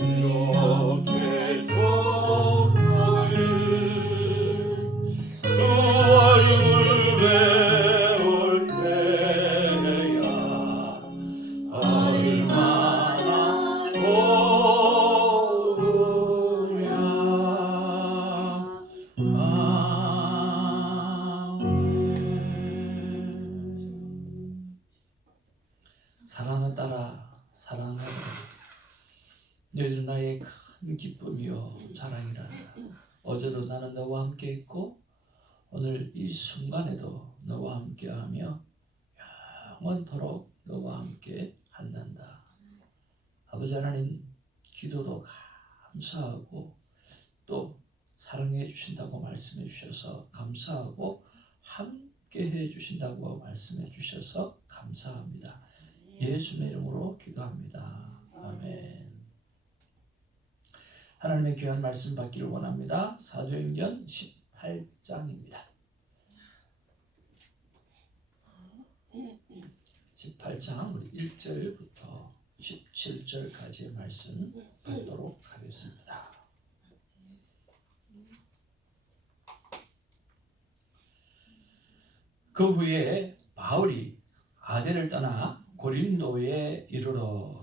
이렇게 조금을 주 얼굴 배울 때야 얼마나 좋으랴. 아멘. 사랑하는 딸아, 사랑하는 너희들 나의 큰 기쁨이요 자랑이란다. 어제도 나는 너와 함께 있고 오늘 이 순간에도 너와 함께하며 영원토록 너와 함께 한단다. 아버지 하나님, 기도도 감사하고 또 사랑해 주신다고 말씀해 주셔서 감사하고 함께 해 주신다고 말씀해 주셔서 감사합니다. 예수님의 이름으로 기도합니다. 아멘. 하나님의 귀한 말씀 받기를 원합니다. 사도행전 18장입니다. 18장 우리 1절부터 17절까지의 말씀 받도록 하겠습니다. 그 후에 바울이 아덴을 떠나 고린도에 이르러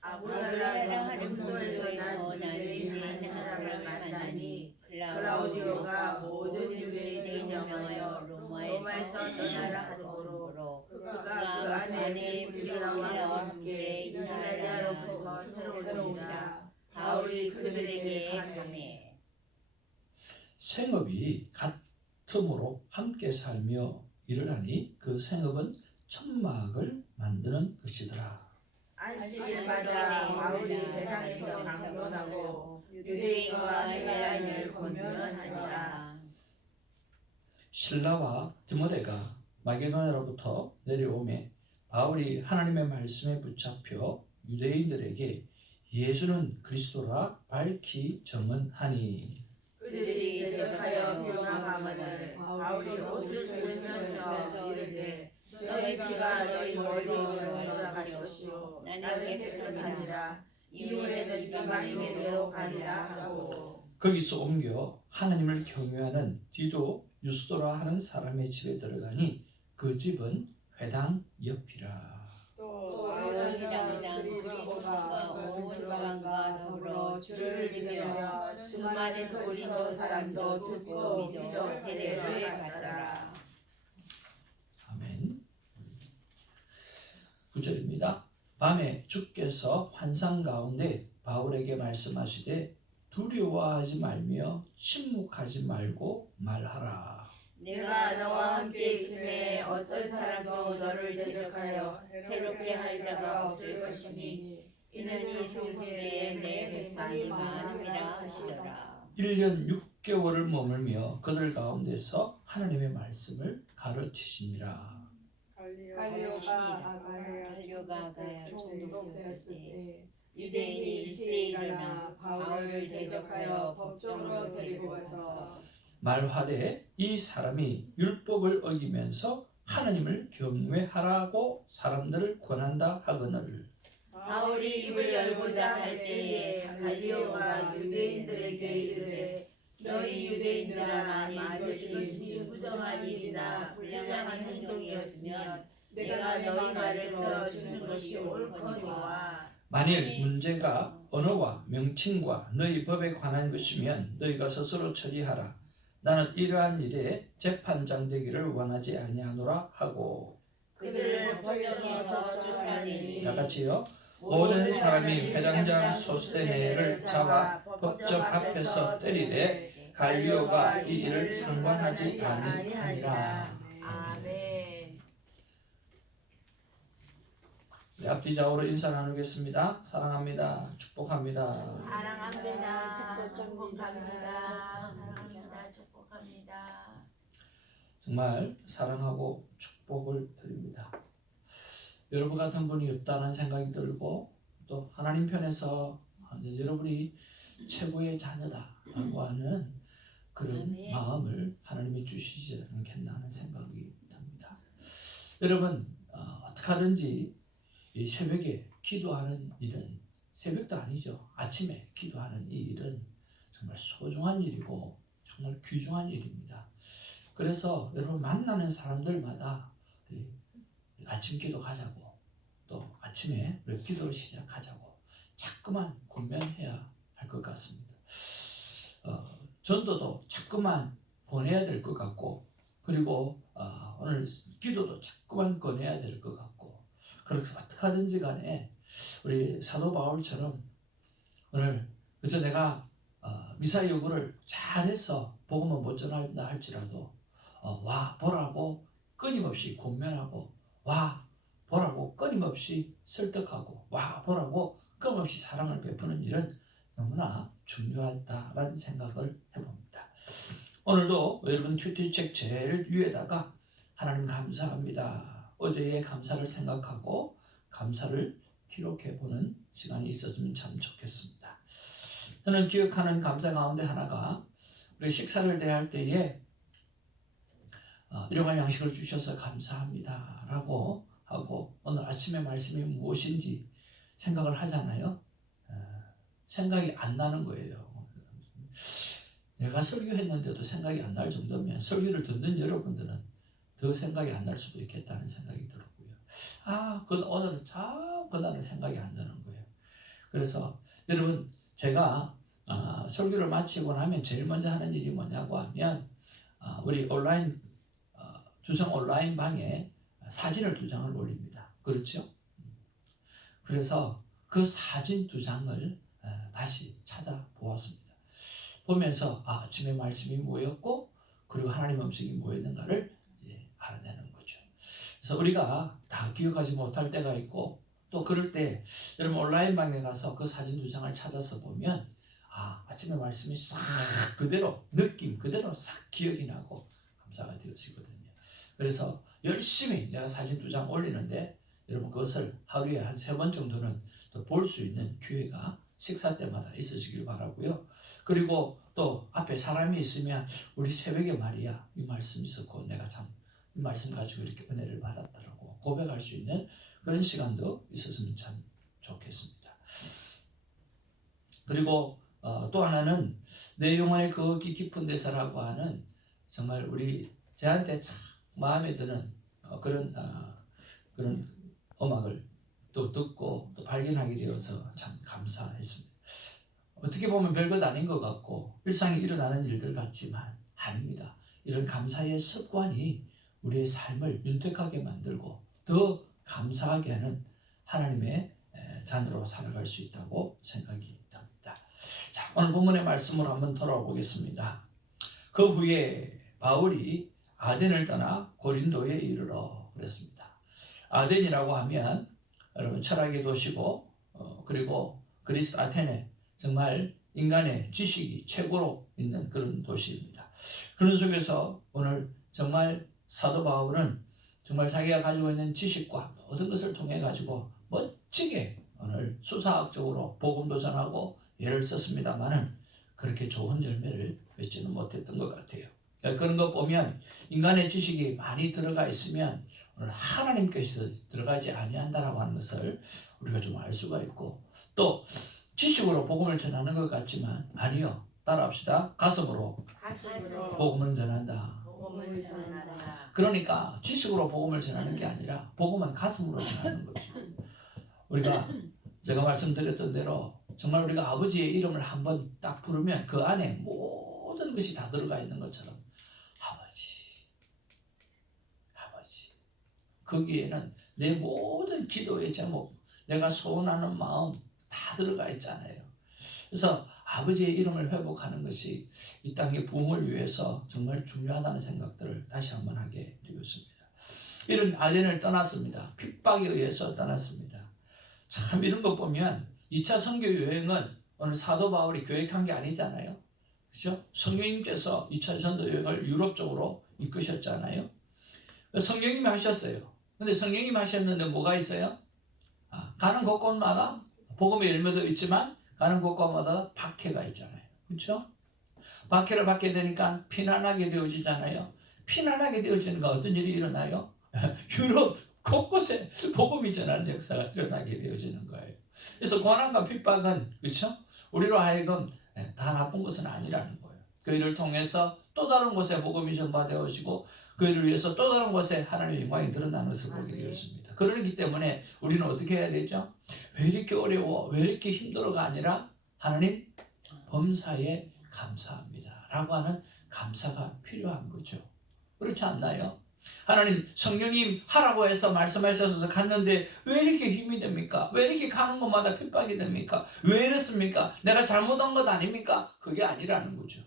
아볼라라 하는 도에서 난 유대인 한 사람을 만나니 클라우디오가 모든 유대인을 명하여 로마에서 떠나라 하므로 그가 그 안에 브리스라와 함께 이탈리아로부터 새로 오니라. 바울이 그들에게 가매 생업이 같음으로 함께 살며 일을 하니 그 생업은 천막을 만드는 것이더라. 안식일마다 바울이 회당에서 강론하고 유대인과 헬라인을 권면하니라. 실라와 디모데가 마게도냐로부터 내려오매 바울이 하나님의 말씀에 붙잡혀 유대인들에게 예수는 그리스도라 밝히 증언하니 그들이 대적하여 변화가거늘 바울이 옷을 들면서 이르되 너희 피가 너희 머리로 돌아갈 것이요 나는 깨끗하니라. 이후에는 이방인에게로 가리라 하고 거기서 옮겨 하나님을 경외하는 디도 유스도라 하는 사람의 집에 들어가니 그 집은 회당 옆이라. 또 회당 그리스도가 온 지방과 더불어 주를 믿으며 수많은 고린도 사람도 듣고 믿어 세례를 받더라. 아멘. 9절입니다. 밤에 주께서 환상 가운데 바울에게 말씀하시되 두려워하지 말며 침묵하지 말고 말하라. 내가 너와 함께 있음에 어떤 사람도 너를 대적하여 새롭게 할 자가 없을 것이니 이는 이 성소에 내 백성이 많음이라 하시더라. 1년 6개월을 머물며 그들 가운데서 하나님의 말씀을 가르치시니라. 갈리오가 아가야 총독되었을 때 유대인이 일제히 일어나 바울을 대적하여 법정으로 데리고 가서 말하되 이 사람이 율법을 어기면서 하나님을 경외하라고 사람들을 권한다 하거늘 바울이 입을 열고자 할 때에 갈리오가 유대인들에게 이르되 너희 유대인들아 이것이 부정한 일이나 불량한 행동이었으면 내가 너희 말을 들어주는 것이 옳거니와 만일 문제가 언어와 명칭과 너희 법에 관한 것이면 너희가 스스로 처리하라. 나는 이러한 일에 재판장 되기를 원하지 아니하노라 하고 그들을 법정에서 쫓아내니 다 같이요. 모든 사람이 회당장 소스데네를 잡아 법정 앞에서 때리되 갈리오가 이 일을 상관하지 아니하니라. 아멘. 네, 앞뒤 좌우로 인사 나누겠습니다. 사랑합니다. 축복합니다. 사랑합니다. 축복합니다. 사랑합니다. 축복합니다. 정말 사랑하고 축복을 드립니다. 여러분 같은 분이 없다는 생각이 들고 또 하나님 편에서 여러분이 최고의 자녀다라고 하는 그런 마음을 하나님이 주시지 않겠나 하는 생각이 듭니다. 여러분 어떻게 하든지 이 새벽에 기도하는 일은 새벽도 아니죠. 아침에 기도하는 이 일은 정말 소중한 일이고 정말 귀중한 일입니다. 그래서 여러분 만나는 사람들마다 아침 기도 가자고, 또 아침에 우리 기도를 시작하자고 자꾸만 권면해야 할 것 같습니다. 전도도 자꾸만 권해야 될 것 같고, 그리고 오늘 기도도 자꾸만 권해야 될 것 같고, 그래서 어떻게 하든지 간에 우리 사도 바울처럼 오늘 그저 내가 미사 요구를 잘해서 복음을 못 전한다 할지라도 와 보라고 끊임없이 권면하고, 와 보라고 끊임없이 설득하고, 와 보라고 끊임없이 사랑을 베푸는 일은 너무나 중요하다라는 생각을 해봅니다. 오늘도 여러분 큐티책 제일 위에다가 하나님 감사합니다, 어제의 감사를 생각하고 감사를 기록해보는 시간이 있었으면 참 좋겠습니다. 저는 기억하는 감사 가운데 하나가 우리 식사를 대할 때에 일용할 양식을 주셔서 감사합니다 라고 하고, 오늘 아침에 말씀이 무엇인지 생각을 하잖아요. 생각이 안 나는 거예요. 내가 설교했는데도 생각이 안 날 정도면 설교를 듣는 여러분들은 더 생각이 안 날 수도 있겠다는 생각이 들었고요. 오늘은 참 그날은 생각이 안 나는 거예요. 그래서 여러분, 제가 설교를 마치고 나면 제일 먼저 하는 일이 뭐냐고 하면 우리 온라인 주성 온라인 방에 사진을 2장을 올립니다. 그렇죠? 그래서 그 사진 2장을 다시 찾아보았습니다. 보면서 아침에 말씀이 뭐였고, 그리고 하나님 음성이 뭐였는가를 이제 알아내는 거죠. 그래서 우리가 다 기억하지 못할 때가 있고, 또 그럴 때 여러분 온라인 방에 가서 그 사진 2장을 찾아서 보면 아침에 말씀이 싹 그대로 느낌 그대로 싹 기억이 나고 감사가 되어지거든요. 그래서 열심히 내가 사진 2장 올리는데, 여러분 그것을 하루에 한 3번 정도는 또 볼 수 있는 기회가 식사 때마다 있으시길 바라고요. 그리고 또 앞에 사람이 있으면 우리 새벽에 말이야 이 말씀이 있었고 내가 참 이 말씀 가지고 이렇게 은혜를 받았다라고 고백할 수 있는 그런 시간도 있었으면 참 좋겠습니다. 그리고 또 하나는 내 영혼의 거기 깊은 데서라고 하는, 정말 저한테 참 마음에 드는 그런 음악을 또 듣고 또 발견하게 되어서 참 감사했습니다. 어떻게 보면 별것 아닌 것 같고 일상에 일어나는 일들 같지만 아닙니다. 이런 감사의 습관이 우리의 삶을 윤택하게 만들고 더 감사하게 하는 하나님의 자녀로 살아갈 수 있다고 생각이 듭니다. 자, 오늘 본문의 말씀으로 한번 돌아보겠습니다. 그 후에 바울이 아덴을 떠나 고린도에 이르러 그랬습니다. 아덴이라고 하면 여러분 철학의 도시고, 그리고 그리스 아테네, 정말 인간의 지식이 최고로 있는 그런 도시입니다. 그런 속에서 오늘 정말 사도 바울은 정말 자기가 가지고 있는 지식과 모든 것을 통해 가지고 멋지게 오늘 수사학적으로 복음도 전하고 예를 썼습니다만은 그렇게 좋은 열매를 맺지는 못했던 것 같아요. 그런 거 보면 인간의 지식이 많이 들어가 있으면 오늘 하나님께서 들어가지 아니한다라고 하는 것을 우리가 좀 알 수가 있고, 또 지식으로 복음을 전하는 것 같지만 아니요, 따라합시다. 가슴으로 복음을 전한다. 그러니까 지식으로 복음을 전하는 게 아니라 복음은 가슴으로 전하는 거죠. 우리가 제가 말씀드렸던 대로 정말 우리가 아버지의 이름을 한번 딱 부르면 그 안에 모든 것이 다 들어가 있는 것처럼 아버지, 거기에는 내 모든 기도의 제목, 내가 소원하는 마음 다 들어가 있잖아요. 그래서 아버지의 이름을 회복하는 것이 이 땅의 부흥을 위해서 정말 중요하다는 생각들을 다시 한번 하게 되었습니다. 이런 아덴을 떠났습니다. 핍박에 의해서 떠났습니다. 참 이런 거 보면 2차 선교 여행은 오늘 사도 바울이 계획한 게 아니잖아요. 그렇죠? 성령님께서 2차 선교 여행을 유럽 쪽으로 이끄셨잖아요. 성령님이 하셨어요. 근데 성령님이 하셨는데 뭐가 있어요? 가는 곳곳마다 복음의 열매도 있지만 가는 곳곳마다 박해가 있잖아요. 그렇죠? 박해를 받게 되니까 피난하게 되어지잖아요. 피난하게 되어지니까 어떤 일이 일어나요? 유럽 곳곳에 복음이 전하는 역사가 일어나게 되어지는 거예요. 그래서 고난과 핍박은 그렇죠? 우리로 하여금 다 나쁜 것은 아니라는 거예요. 그 일을 통해서 또 다른 곳에 복음이 전파되어지고 그 일을 위해서 또 다른 곳에 하나님의 영광이 드러나는 것을 보게 되었습니다. 그러기 때문에 우리는 어떻게 해야 되죠? 왜 이렇게 어려워? 왜 이렇게 힘들어가 아니라 하나님 범사에 감사합니다 라고 하는 감사가 필요한 거죠. 그렇지 않나요? 하나님 성령님 하라고 해서 말씀하셔서 갔는데 왜 이렇게 힘이 됩니까? 왜 이렇게 가는 곳마다 핍박이 됩니까? 왜 이렇습니까? 내가 잘못한 것 아닙니까? 그게 아니라는 거죠.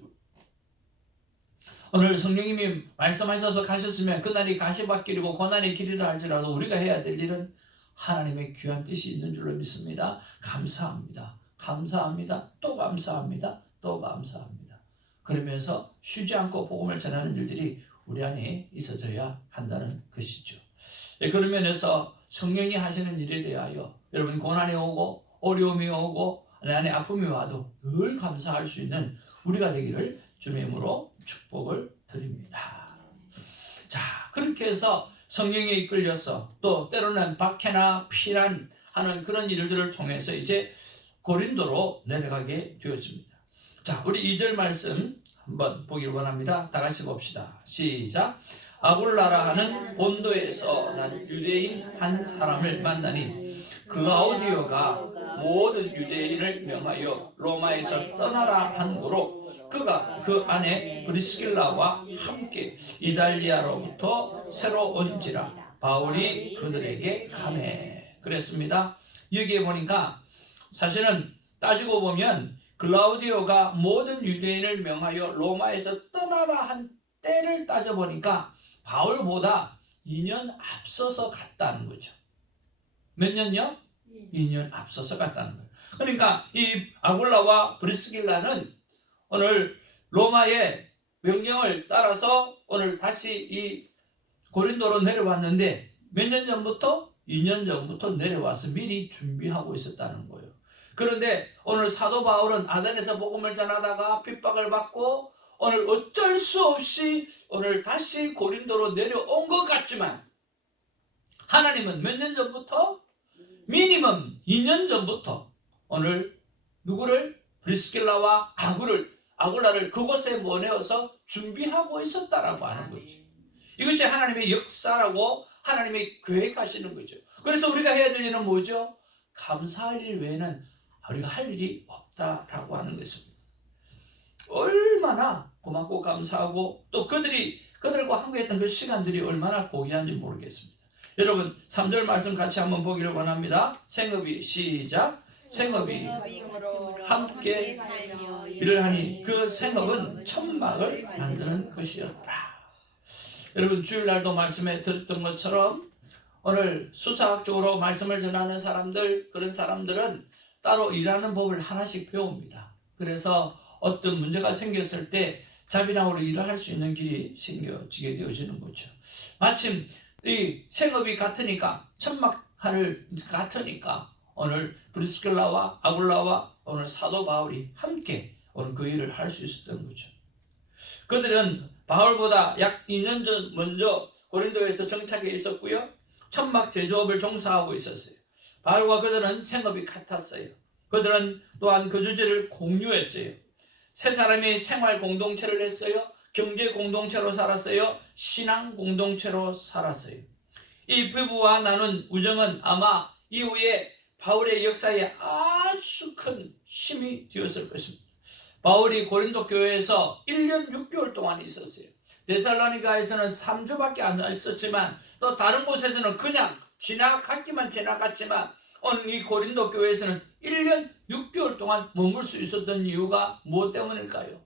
오늘 성령님이 말씀하셔서 가셨으면 그날이 가시밭길이고 고난의 길이라 할지라도 우리가 해야 될 일은 하나님의 귀한 뜻이 있는 줄로 믿습니다. 감사합니다. 감사합니다. 또 감사합니다. 또 감사합니다. 그러면서 쉬지 않고 복음을 전하는 일들이 우리 안에 있어져야 한다는 것이죠. 그런 면에서 성령이 하시는 일에 대하여 여러분 고난이 오고 어려움이 오고 내 안에 아픔이 와도 늘 감사할 수 있는 우리가 되기를 주님의 이름으로 축복을 드립니다. 자, 그렇게 해서 성령에 이끌려서 또 때로는 박해나 피난 하는 그런 일들을 통해서 이제 고린도로 내려가게 되었습니다. 자, 우리 2절 말씀 한번 보길 원합니다. 다 같이 봅시다. 시작. 아굴라라 하는 본도에서 난 유대인 한 사람을 만나니 클라우디오가 모든 유대인을 명하여 로마에서 떠나라 한 고로 그가 그 안에 브리스길라와 함께 이달리아로부터 새로 온지라 바울이 그들에게 가매 그랬습니다. 여기에 보니까 사실은 따지고 보면 클라우디오가 모든 유대인을 명하여 로마에서 떠나라 한 때를 따져보니까 바울보다 2년 앞서서 갔다는 거죠. 몇 년요? 2년 앞서서 갔다는 거예요. 그러니까 이 아굴라와 브리스길라는 오늘 로마의 명령을 따라서 오늘 다시 이 고린도로 내려왔는데 몇 년 전부터? 2년 전부터 내려와서 미리 준비하고 있었다는 거예요. 그런데 오늘 사도 바울은 아덴에서 복음을 전하다가 핍박을 받고 오늘 어쩔 수 없이 오늘 다시 고린도로 내려온 것 같지만 하나님은 몇 년 전부터? 미니멈 2년 전부터 오늘 누구를? 브리스길라와 아굴라를 그곳에 보내어서 준비하고 있었다라고 하는 거죠. 이것이 하나님의 역사라고 하나님의 계획하시는 거죠. 그래서 우리가 해야 될 일은 뭐죠? 감사할 일 외에는 우리가 할 일이 없다라고 하는 것입니다. 얼마나 고맙고 감사하고 또 그들과 함께했던 그 시간들이 얼마나 고귀한지 모르겠습니다. 여러분 3절 말씀 같이 한번 보기를 원합니다. 생업이 시작. 생업이 함께 일을 하니 그 생업은 천막을 만드는 것이었더라. 여러분 주일날도 말씀에 들었던 것처럼 오늘 수사학적으로 말씀을 전하는 사람들 그런 사람들은 따로 일하는 법을 하나씩 배웁니다. 그래서 어떤 문제가 생겼을 때 자비랑으로 일을 할 수 있는 길이 생겨지게 되어지는 거죠. 마침 이 생업이 같으니까 천막하늘 같으니까 오늘 브리스길라와 아굴라와 오늘 사도 바울이 함께 오늘 그 일을 할 수 있었던 거죠. 그들은 바울보다 약 2년 전 먼저 고린도에서 정착해 있었고요. 천막 제조업을 종사하고 있었어요. 바울과 그들은 생업이 같았어요. 그들은 또한 그 주제를 공유했어요. 세 사람이 생활 공동체를 했어요. 경제 공동체로 살았어요. 신앙 공동체로 살았어요. 이 부부와 나눈 우정은 아마 이후에 바울의 역사에 아주 큰 힘이 되었을 것입니다. 바울이 고린도 교회에서 1년 6개월 동안 있었어요. 데살로니가에서는 3주밖에 안 있었지만 또 다른 곳에서는 그냥 지나갔지만 오늘 이 고린도 교회에서는 1년 6개월 동안 머물 수 있었던 이유가 무엇 때문일까요?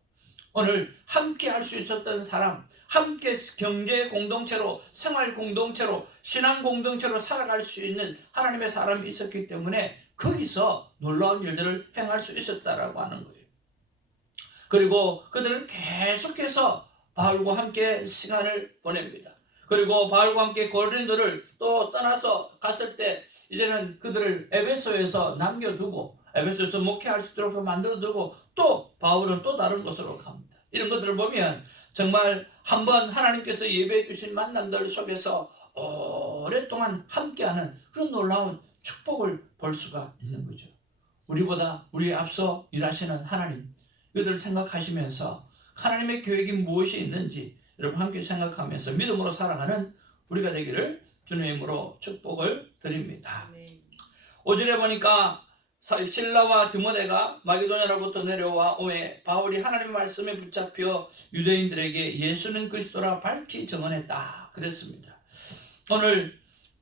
오늘 함께 할 수 있었던 사람, 함께 경제 공동체로, 생활 공동체로, 신앙 공동체로 살아갈 수 있는 하나님의 사람이 있었기 때문에 거기서 놀라운 일들을 행할 수 있었다라고 하는 거예요. 그리고 그들은 계속해서 바울과 함께 시간을 보냅니다. 그리고 바울과 함께 고린도를 또 떠나서 갔을 때 이제는 그들을 에베소에서 남겨두고 에베소에서 목회할 수 있도록 만들어두고 또 바울은 또 다른 곳으로 갑니다. 이런 것들을 보면 정말 한번 하나님께서 예배해 주신 만남들 속에서 오랫동안 함께하는 그런 놀라운 축복을 볼 수가 있는 거죠. 우리보다 우리에 앞서 일하시는 하나님, 이것을 생각하시면서 하나님의 계획이 무엇이 있는지 여러분 함께 생각하면서 믿음으로 살아가는 우리가 되기를 주님의 이름으로 축복을 드립니다. 5절에 보니까 실라와 디모데가 마게도냐로부터 내려와 오매 바울이 하나님의 말씀에 붙잡혀 유대인들에게 예수는 그리스도라 밝히 증언했다 그랬습니다. 오늘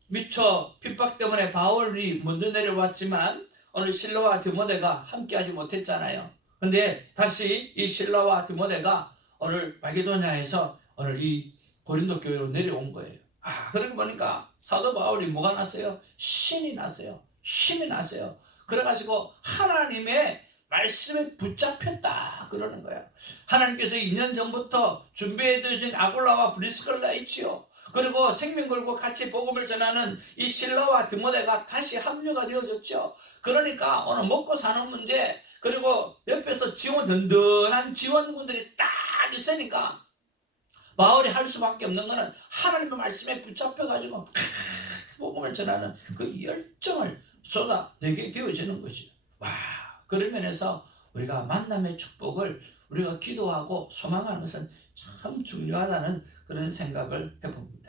미처 핍박 때문에 바울이 먼저 내려왔지만 오늘 실라와 디모데가 함께하지 못했잖아요. 근데 다시 이 실라와 디모데가 오늘 마게도냐에서 오늘 이 고린도 교회로 내려온 거예요. 그러고 보니까 사도 바울이 뭐가 났어요? 신이 났어요. 힘이 났어요. 그래가지고 하나님의 말씀에 붙잡혔다 그러는 거예요. 하나님께서 2년 전부터 준비해두신 아굴라와 브리스글라 있지요. 그리고 생명 걸고 같이 복음을 전하는 이 실라와 디모데가 다시 합류가 되어졌죠. 그러니까 오늘 먹고 사는 문제, 그리고 옆에서 든든한 지원군들이 딱 있으니까 바울이 할 수밖에 없는 것은 하나님의 말씀에 붙잡혀가지고 복음을 전하는 그 열정을 쏟아내게 되어지는 것이죠. 그런 면에서 우리가 만남의 축복을 우리가 기도하고 소망하는 것은 참 중요하다는 그런 생각을 해봅니다.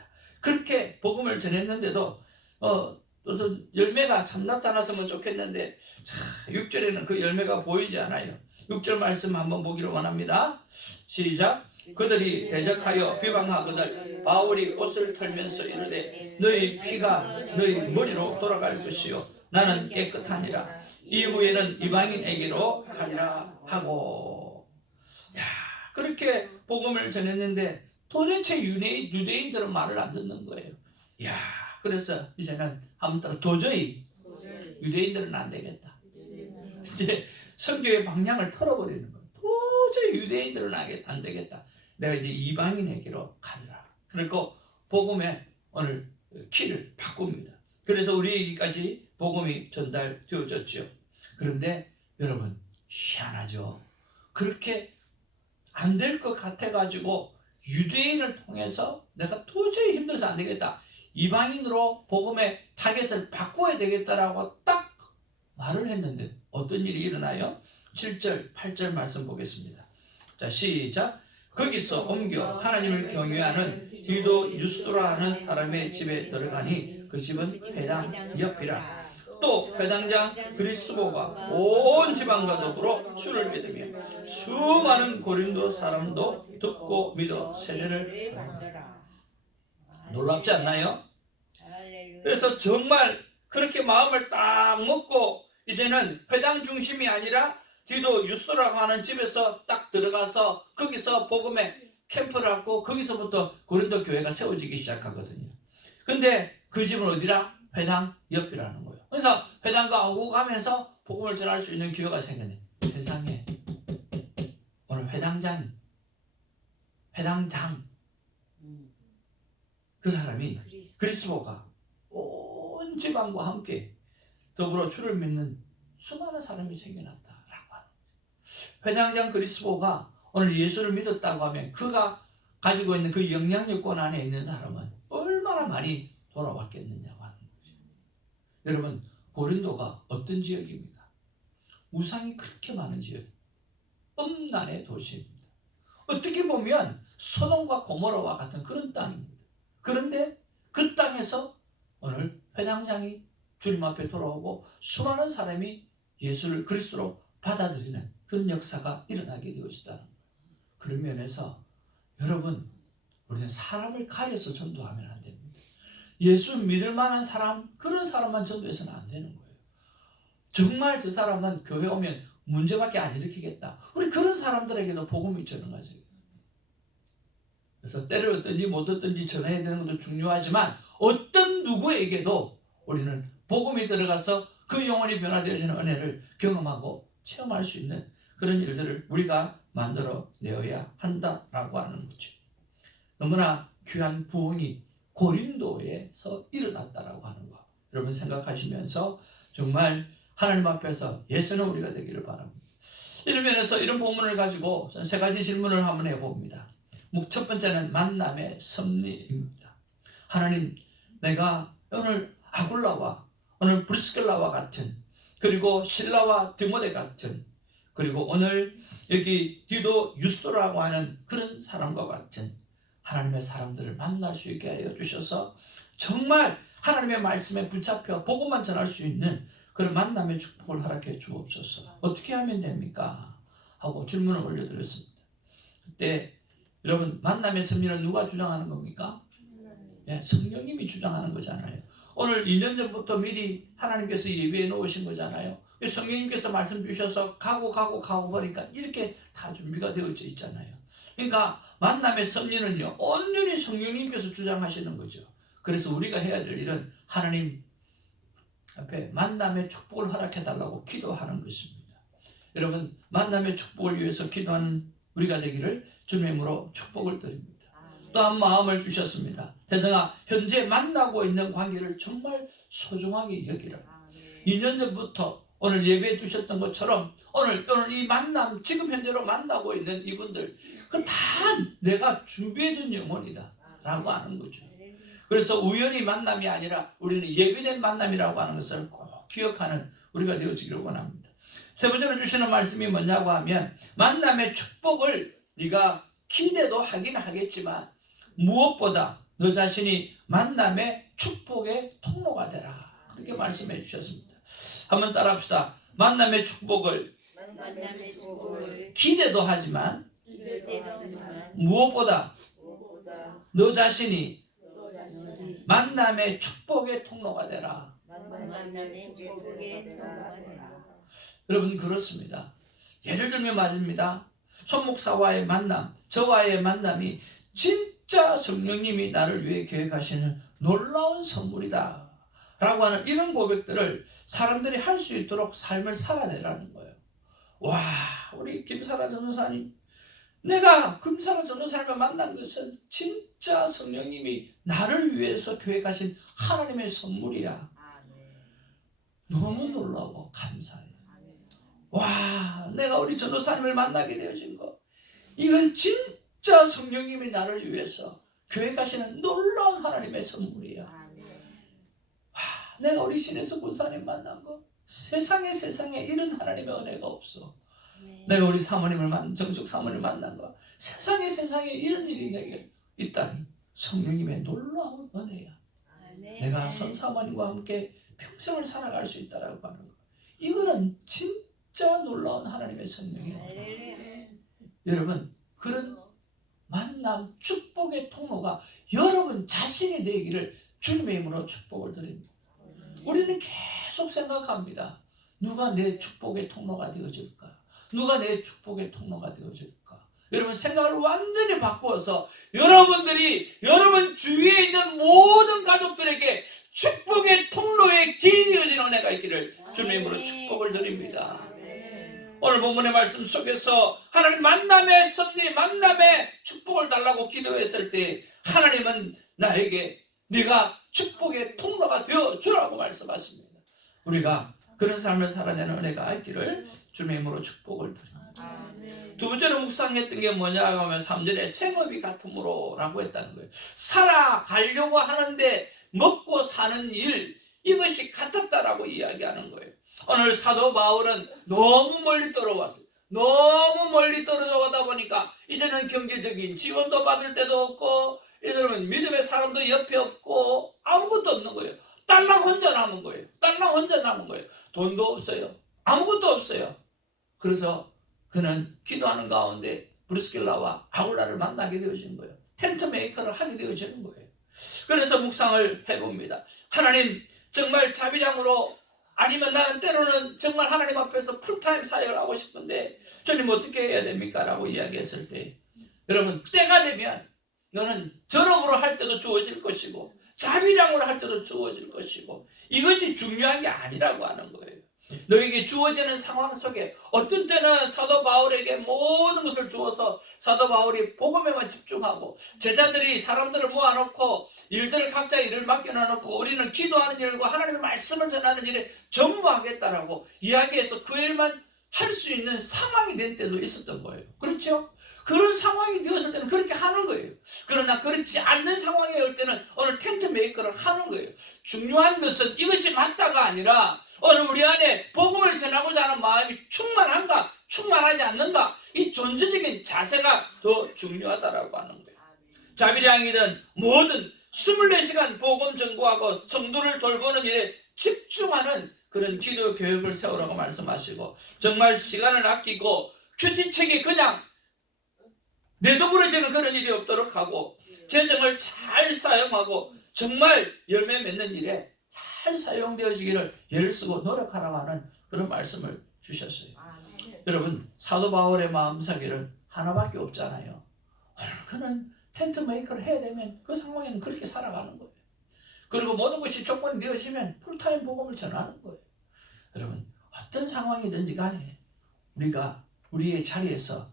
그렇게 복음을 전했는데도 무슨 열매가 참 나타났으면 좋겠는데 6절에는 그 열매가 보이지 않아요. 6절 말씀 한번 보기를 원합니다. 시작. 그들이 대적하여 비방하거늘 바울이 옷을 털면서 이르되 너희 피가 너희 머리로 돌아갈 것이요 나는 깨끗하니라. 이후에는 이방인에게로 가리라 하고. 그렇게 복음을 전했는데 도대체 유대인들은 말을 안 듣는 거예요. 그래서 이제는 한번 도저히 유대인들은 안 되겠다. 이제 선교의 방향을 틀어버리는 거예요. 도저히 유대인들은 안 되겠다. 내가 이제 이방인에게로 가리라. 그리고 복음의 오늘 키를 바꿉니다. 그래서 우리에게까지 복음이 전달되어졌죠. 그런데 여러분 희한하죠. 그렇게 안 될 것 같아가지고 유대인을 통해서 내가 도저히 힘들어서 안 되겠다. 이방인으로 복음의 타겟을 바꾸어야 되겠다라고 딱 말을 했는데 어떤 일이 일어나요? 7절, 8절 말씀 보겠습니다. 자, 시작. 거기서 옮겨 하나님을 경외하는 디도 유스도라 하는 사람의 집에 들어가니 그 집은 회당 옆이라. 또 회당장 그리스도가 온 지방과 더불어 주를 믿으며 수많은 고린도 사람도 듣고 믿어 세례를 받더라. 놀랍지 않나요? 그래서 정말 그렇게 마음을 딱 먹고 이제는 회당 중심이 아니라 디도 유스도라고 하는 집에서 딱 들어가서 거기서 복음의 캠프를 하고 거기서부터 고린도 교회가 세워지기 시작하거든요. 근데 그 집은 어디라? 회당 옆이라는 거예요. 그래서 회당가 오고 가면서 복음을 전할 수 있는 기회가 생겼네. 세상에 오늘 회당장 그 사람이 그리스도가 온 지방과 함께 더불어 주를 믿는 수많은 사람이 생겨났다라고 하는 거예요. 회당장 그리스도가 오늘 예수를 믿었다고 하면 그가 가지고 있는 그 영향력권 안에 있는 사람은 얼마나 많이 돌아왔겠느냐고 하는 거죠. 여러분 고린도가 어떤 지역입니까? 우상이 그렇게 많은 지역, 음란의 도시입니다. 어떻게 보면 소돔과 고모라와 같은 그런 땅입니다. 그런데 그 땅에서 오늘 회당장이 주님 앞에 돌아오고 수많은 사람이 예수를 그리스도로 받아들이는 그런 역사가 일어나게 되어졌다는 거예요. 그런 면에서 여러분 우리는 사람을 가려서 전도하면 안 됩니다. 예수 믿을 만한 사람, 그런 사람만 전도해서는 안 되는 거예요. 정말 그 사람은 교회 오면 문제밖에 안 일으키겠다. 우리 그런 사람들에게도 복음이 전하죠. 그래서 때를 얻든지 못 얻든지 전해야 되는 것도 중요하지만 어떤 누구에게도 우리는 복음이 들어가서 그 영혼이 변화되어지는 은혜를 경험하고 체험할 수 있는 그런 일들을 우리가 만들어 내어야 한다라고 하는 거죠. 너무나 귀한 부흥이 고린도에서 일어났다라고 하는 거 여러분 생각하시면서 정말 하나님 앞에서 예수는 우리가 되기를 바랍니다. 이런 면에서 이런 본문을 가지고 전 세 가지 질문을 한번 해봅니다. 첫 번째는 만남의 섭리입니다. 하나님, 내가 오늘 아굴라와 오늘 브리스길라와 같은, 그리고 실라와 디모데 같은, 그리고 오늘 여기 디도 유스도라고 하는 그런 사람과 같은 하나님의 사람들을 만날 수 있게 하여 주셔서 정말 하나님의 말씀에 붙잡혀 복음만 전할 수 있는 그런 만남의 축복을 허락해 주옵소서. 어떻게 하면 됩니까? 하고 질문을 올려드렸습니다. 그때 여러분, 만남의 섭리는 누가 주장하는 겁니까? 예, 성령님이 주장하는 거잖아요. 오늘 2년 전부터 미리 하나님께서 예배해 놓으신 거잖아요. 성령님께서 말씀 주셔서 가고 보니까 이렇게 다 준비가 되어져 있잖아요. 그러니까 만남의 섭리는요, 온전히 성령님께서 주장하시는 거죠. 그래서 우리가 해야 될 일은 하나님 앞에 만남의 축복을 허락해 달라고 기도하는 것입니다. 여러분, 만남의 축복을 위해서 기도하는 우리가 되기를 주님의 이름으로 축복을 드립니다. 또한 마음을 주셨습니다. 대성아, 현재 만나고 있는 관계를 정말 소중하게 여기라. 2년 전부터 오늘 예배해 두셨던 것처럼 오늘 이 만남, 지금 현재로 만나고 있는 이분들, 그 다 내가 준비해둔 영혼이다 라고 하는 거죠. 그래서 우연히 만남이 아니라 우리는 예비된 만남이라고 하는 것을 꼭 기억하는 우리가 되어지기를 원합니다. 세 번째로 주시는 말씀이 뭐냐고 하면, 만남의 축복을 네가 기대도 하긴 하겠지만 무엇보다 너 자신이 만남의 축복의 통로가 되라. 그렇게 말씀해 주셨습니다. 한번 따라합시다. 만남의 축복을 기대도 하지만 무엇보다 너 자신이 만남의 축복의 통로가 되라. 여러분, 그렇습니다. 예를 들면 말입니다. 손 목사와의 만남, 저와의 만남이 진짜 성령님이 나를 위해 계획하시는 놀라운 선물이다 라고 하는 이런 고백들을 사람들이 할 수 있도록 삶을 살아내라는 거예요. 와, 우리 김사라 전도사님, 내가 김사라 전도사님을 만난 것은 진짜 성령님이 나를 위해서 계획하신 하나님의 선물이야. 너무 놀라워 감사해요. 와, 내가 우리 전도사님을 만나게 되어진 거, 이건 진짜 성령님이 나를 위해서 계획하시는 놀라운 하나님의 선물이야. 와, 내가 우리 신혜수 군사님 만난 거, 세상에 이런 하나님의 은혜가 없어. 내가 우리 사모님을 정숙 사모님을 만난 거, 세상에 이런 일이 내게 있다니 성령님의 놀라운 은혜야. 내가 손 사모님과 함께 평생을 살아갈 수 있다라고 하는 거, 이거는 진짜 놀라운 하나님의 성령이에요. 여러분, 그런 만남 축복의 통로가 여러분 자신이 되기를 주님의 이름으로 축복을 드립니다. 우리는 계속 생각합니다. 누가 내 축복의 통로가 되어줄까? 누가 내 축복의 통로가 되어줄까? 여러분, 생각을 완전히 바꾸어서 여러분들이 여러분 주위에 있는 모든 가족들에게 축복의 통로에 길이어진 은혜가 있기를 주님의 이름으로 축복을 드립니다. 오늘 본문의 말씀 속에서 하나님 만남의 섭리, 만남의 축복을 달라고 기도했을 때 하나님은 나에게 네가 축복의 통로가 되어주라고 말씀하십니다. 우리가 그런 삶을 살아내는 은혜가 있기를 주님의 이름으로 축복을 드립니다. 두 번째로 묵상했던 게 뭐냐 하면 3절에 생업이 같으므로 라고 했다는 거예요. 살아가려고 하는데 먹고 사는 일, 이것이 같았다라고 이야기하는 거예요. 오늘 사도 바울은 너무 멀리 떨어왔어요. 너무 멀리 떨어져 보니까 이제는 경제적인 지원도 받을 데도 없고, 이제는 믿음의 사람도 옆에 없고 아무것도 없는 거예요. 딸랑 혼자 남은 거예요. 돈도 없어요. 아무것도 없어요. 그래서 그는 기도하는 가운데 브리스길라와 아굴라를 만나게 되어진 거예요. 텐트 메이커를 하게 되어지는 거예요. 그래서 묵상을 해봅니다. 하나님, 정말 자비량으로, 아니면 나는 때로는 정말 하나님 앞에서 풀타임 사역을 하고 싶은데 주님 어떻게 해야 됩니까? 라고 이야기했을 때, 여러분, 때가 되면 너는 전업으로 할 때도 주어질 것이고 자비량으로 할 때도 주어질 것이고, 이것이 중요한 게 아니라고 하는 거예요. 너에게 주어지는 상황 속에 어떤 때는 사도 바울에게 모든 것을 주어서 사도 바울이 복음에만 집중하고, 제자들이 사람들을 모아놓고 일들을 각자 일을 맡겨놔놓고 우리는 기도하는 일과 하나님의 말씀을 전하는 일에 전무하겠다라고 이야기해서 그 일만 할 수 있는 상황이 된 때도 있었던 거예요. 그렇죠? 그런 상황이 되었을 때는 그렇게 하는 거예요. 그러나 그렇지 않는 상황이 올 때는 오늘 텐트 메이커를 하는 거예요. 중요한 것은 이것이 맞다가 아니라 오늘 우리 안에 복음을 전하고자 하는 마음이 충만한가 충만하지 않는가, 이 존재적인 자세가 더 중요하다라고 하는 거예요. 자비량이든 뭐든 24시간 복음 전구하고 성도를 돌보는 일에 집중하는 그런 기도 교육을 세우라고 말씀하시고, 정말 시간을 아끼고 큐티책이 그냥 내동그러지는 그런 일이 없도록 하고, 재정을 잘 사용하고 정말 열매 맺는 일에 잘 사용되어지기를 애를 쓰고 노력하라고 하는 그런 말씀을 주셨어요. 여러분, 사도 바울의 마음사기는 하나밖에 없잖아요. 그는 텐트 메이커를 해야 되면 그 상황에는 그렇게 살아가는 거예요. 그리고 모든 것이 조건이 되어지면 풀타임 복음을 전하는 거예요. 여러분, 어떤 상황이든지 간에 우리가 우리의 자리에서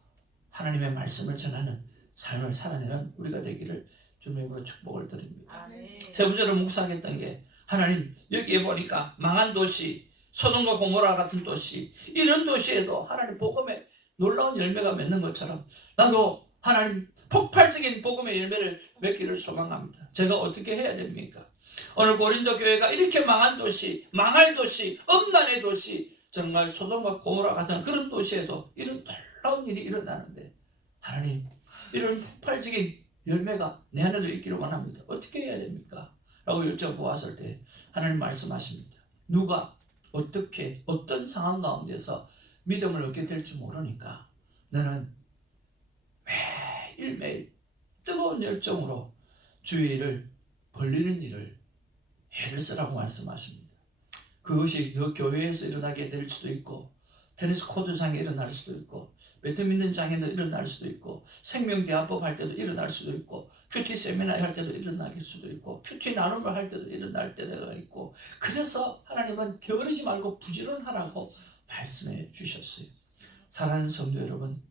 하나님의 말씀을 전하는 삶을 살아내는 우리가 되기를 주님으로 축복을 드립니다. 세 번째로 묵상했던 게, 하나님 여기에 보니까 망한 도시, 소돔과 고모라 같은 도시, 이런 도시에도 하나님 복음의 놀라운 열매가 맺는 것처럼 나도 하나님 폭발적인 복음의 열매를 맺기를 소망합니다. 제가 어떻게 해야 됩니까? 오늘 고린도 교회가 이렇게 망한 도시, 망할 도시, 엄난의 도시, 정말 소돔과 고모라 같은 그런 도시에도 이런 놀라운 일이 일어나는데, 하나님 이런 폭발적인 열매가 내 안에도 있기를 원합니다. 어떻게 해야 됩니까? 라고 여쭤보았을 때 하나님 말씀하십니다. 누가 어떻게 어떤 상황 가운데서 믿음을 얻게 될지 모르니까 너는 매일매일 뜨거운 열정으로 주의 일을 벌리는 일을 애를 쓰라고 말씀하십니다. 그것이 너 교회에서 일어나게 될 수도 있고, 테니스 코트장에 일어날 수도 있고, 배드민턴장에도 일어날 수도 있고, 생명대화법 할 때도 일어날 수도 있고, 큐티 세미나 할 때도 일어날 수도 있고, 큐티 나눔을 할 때도 일어날 때가 있고, 그래서 하나님은 게으르지 말고 부지런하라고 말씀해 주셨어요. 사랑하는 성도 여러분,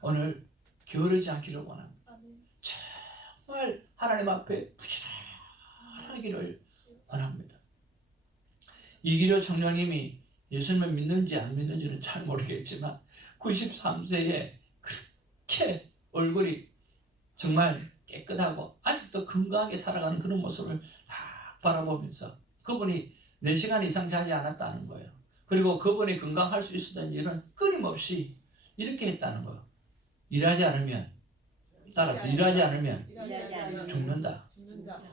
오늘 게으르지 않기를 원합니다. 정말 하나님 앞에 부지런하기를 원합니다. 이기료 청년님이 예수님을 믿는지 안 믿는지는 잘 모르겠지만 93세에 그렇게 얼굴이 정말 깨끗하고 아직도 건강하게 살아가는 그런 모습을 딱 바라보면서, 그분이 4시간 이상 자지 않았다는 거예요. 그리고 그분이 건강할 수 있었던 일은 끊임없이 이렇게 했다는 거예요. 일하지 않으면, 따라서 일하지 않으면 죽는다.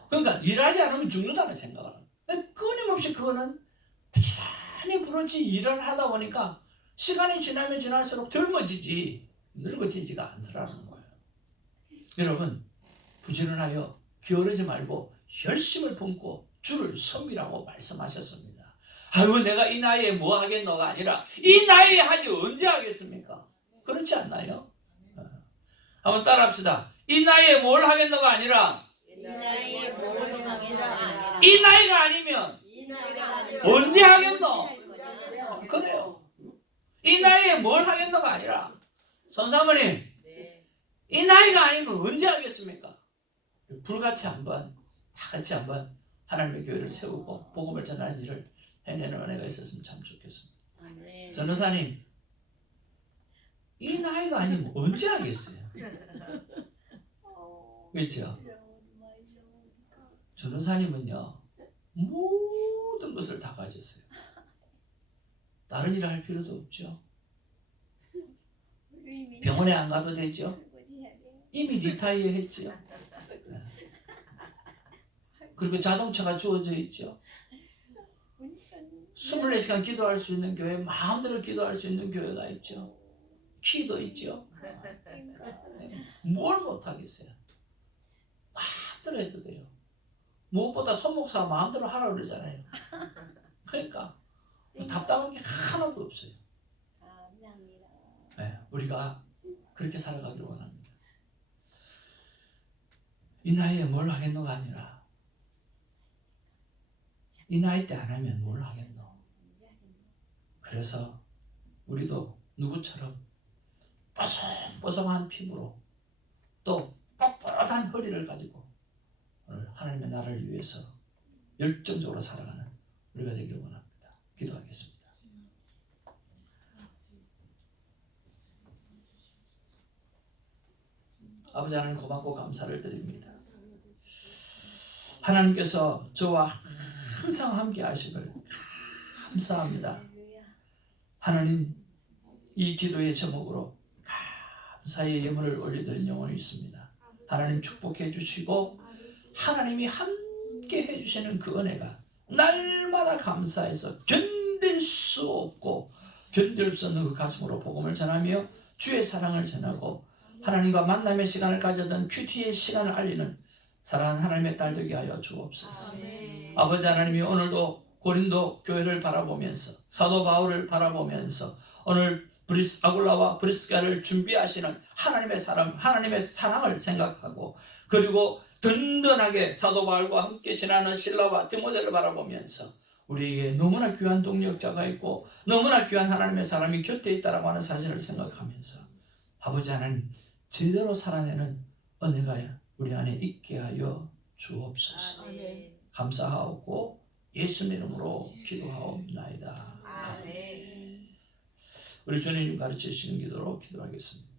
그러니까 일하지 않으면 죽는다는 생각을 합니다. 끊임없이 그거는 부지런히 부르지 일을 하다 보니까 시간이 지나면 지날수록 젊어지지 늙어지지가 않더라는 거예요. 여러분, 부지런하여 게으르지 말고 열심을 품고 주를 섬기라고 말씀하셨습니다. 아이고 내가 이 나이에 뭐 하겠노가 아니라 이 나이에 하지 언제 하겠습니까? 그렇지 않나요? 한번 따라합시다. 이 나이에 뭘 하겠노가 아니라 이 나이가 아니면 언제 하겠노? 그래요. 이 나이에 뭘 하겠노가 아니라, 선사모님, 이 나이가 아니면 언제 하겠습니까? 불같이 한번, 다 같이 한번 하나님의 교회를 세우고 복음을 전하는 일을 해내는 은혜가 있었으면 참 좋겠습니다. 전도사님, 이 나이가 아니면 언제 하겠어요? 그렇죠? 전도사님은요, 모든 것을 다 가졌어요. 다른 일을 할 필요도 없죠. 병원에 안 가도 되죠. 이미 리타이어 했죠. 그리고 자동차가 주어져 있죠. 24시간 기도할 수 있는 교회, 마음대로 기도할 수 있는 교회가 있죠. 키도 있죠. 뭘 못하겠어요. 마음대로 해도 돼요. 무엇보다 손목사가 마음대로 하라고 그러잖아요. 그러니까 답답한 게 하나도 없어요. 네, 우리가 그렇게 살아가기를 원합니다. 이 나이에 뭘 하겠노가 아니라 이 나이 때 안 하면 뭘 하겠노. 그래서 우리도 누구처럼 뽀송뽀송한 피부로 또 꼿꼿한 허리를 가지고 오늘 하나님의 나라를 위해서 열정적으로 살아가는 우리가 되기를 원합니다. 기도하겠습니다. 아버지 하나님 고맙고 감사를 드립니다. 하나님께서 저와 항상 함께 하심을 감사합니다. 하나님, 이 기도의 제목으로 감사의 예물을 올려드린 영혼이 있습니다. 하나님 축복해 주시고 하나님이 함께 해주시는 그 은혜가 날마다 감사해서 견딜 수 없고 견딜 수 없는 그 가슴으로 복음을 전하며 주의 사랑을 전하고 하나님과 만남의 시간을 가져던 큐티의 시간을 알리는 사랑하는 하나님의 딸 되게 하여 주옵소서. 아버지 하나님이 오늘도 고린도 교회를 바라보면서 사도 바울을 바라보면서 오늘 아굴라와 브리스가를 준비하시는 하나님의 사람, 하나님의 사랑을 생각하고 그리고 든든하게 사도 바울과 함께 지나는 실라와 디모데를 바라보면서 우리에게 너무나 귀한 동력자가 있고 너무나 귀한 하나님의 사람이 곁에 있다라고 하는 사실을 생각하면서 아버지 하나님 제대로 살아내는 은혜가 우리 안에 있게 하여 주옵소서. 감사하고 예수님 이름으로 기도하옵나이다. 우리 주님 가르치시는 기도로 기도하겠습니다.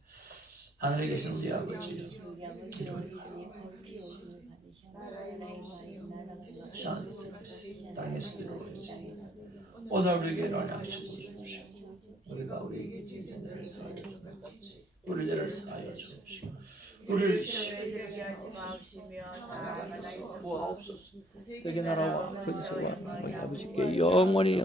하늘에 계신 우리 아버지여, 땅에서 이루어지지 오늘 우리에게 일어날 양식을 주십시오. 우리가 우리에게 지은 죄를 사하여 주옵소서. 우리 죄를 사하여 주옵시고 우리를 시험에 하지 마옵시며 다만 하옵소서. 되게 나라와 권세와 아버지께 영원히